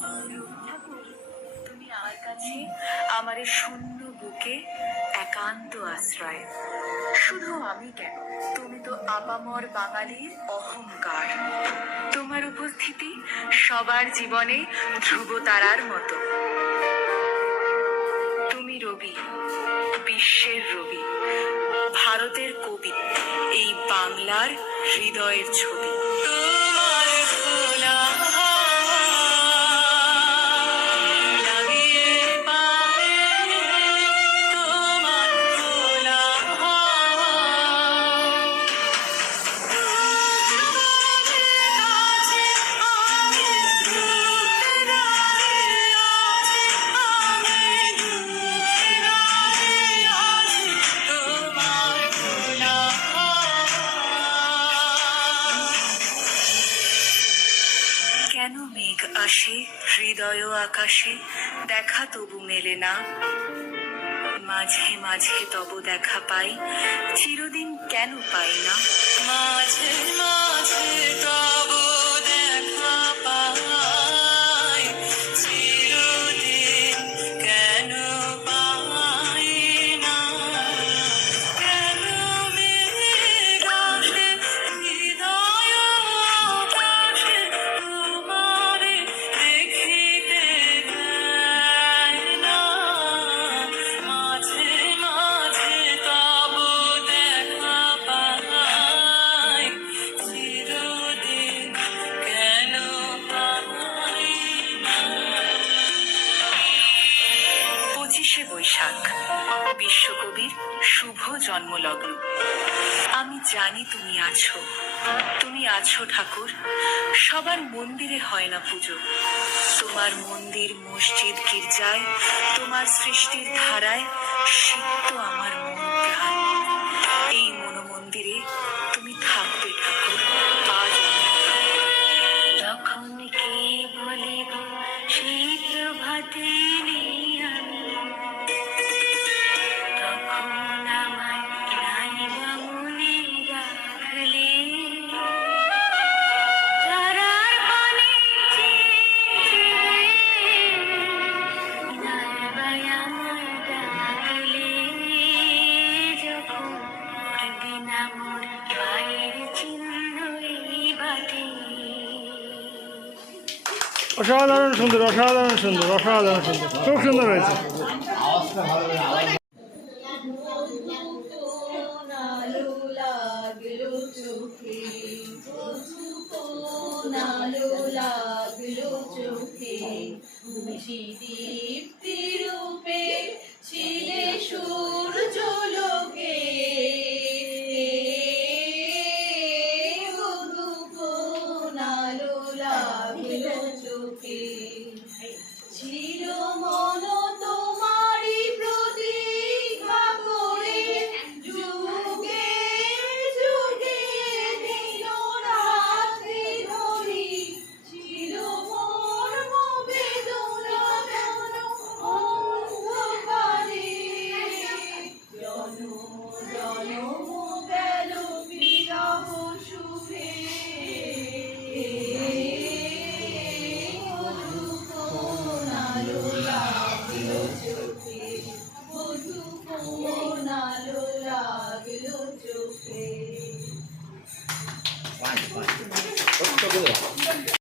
ঠাকুর, তুমি আমার কাছে আমার এই শূন্য বুকে একান্ত আশ্রয়। শুধু আমি কেন, তুমি তো আপামর বাঙালির অহংকার। তোমার উপস্থিতি সবার জীবনে ধ্রুব তারার মতো। তুমি রবি, বিশ্বের রবি, ভারতের কবি, এই বাংলার হৃদয়ের ছবি। তোমার খোলা কেন মেঘ আসে হৃদয় আকাশে, দেখা তবু মেলে না। মাঝে মাঝে তব দেখা পাই, চিরদিন কেন পাই না। মাঝে মাঝে তব দেখা পাই, চিরদিন কেন পাই না। কেন মেঘ আসে হৃদয় আকাশে, তোমারে দেখিতে দেয় না। মাঝে মাঝে তব দেখা পাই, চিরদিন কেন পাই না। 25শে বৈশাখ, বিশ্বকবির শুভ জন্মলগ্ন। আমি জানি তুমি আছো, তুমি আছো ঠাকুর। সবার মন্দিরে হয় না পুজো, তোমার মন্দির মসজিদ গির্জায়, তোমার সৃষ্টির ধারায় সিক্ত আমার মন প্রাণ। এই মনোমন্দিরে তুমি থাকবে ঠাকুর আজ। যখন কে বলে গো শীত প্রভাতে নেই আমি, তখন আমায় নাইবা মনে রাখলে। তারার পানে নাইবা আমায় ডাকলে, যখন পড়বে না মোর পায়ের চিহ্ন এই বাটে। অসাধারণ সুন্দর, অসাধারণ সুন্দর, অসাধারণ সুন্দর, খুব সুন্দর হয়েছে। লাগলো চোখে, দীপ্তি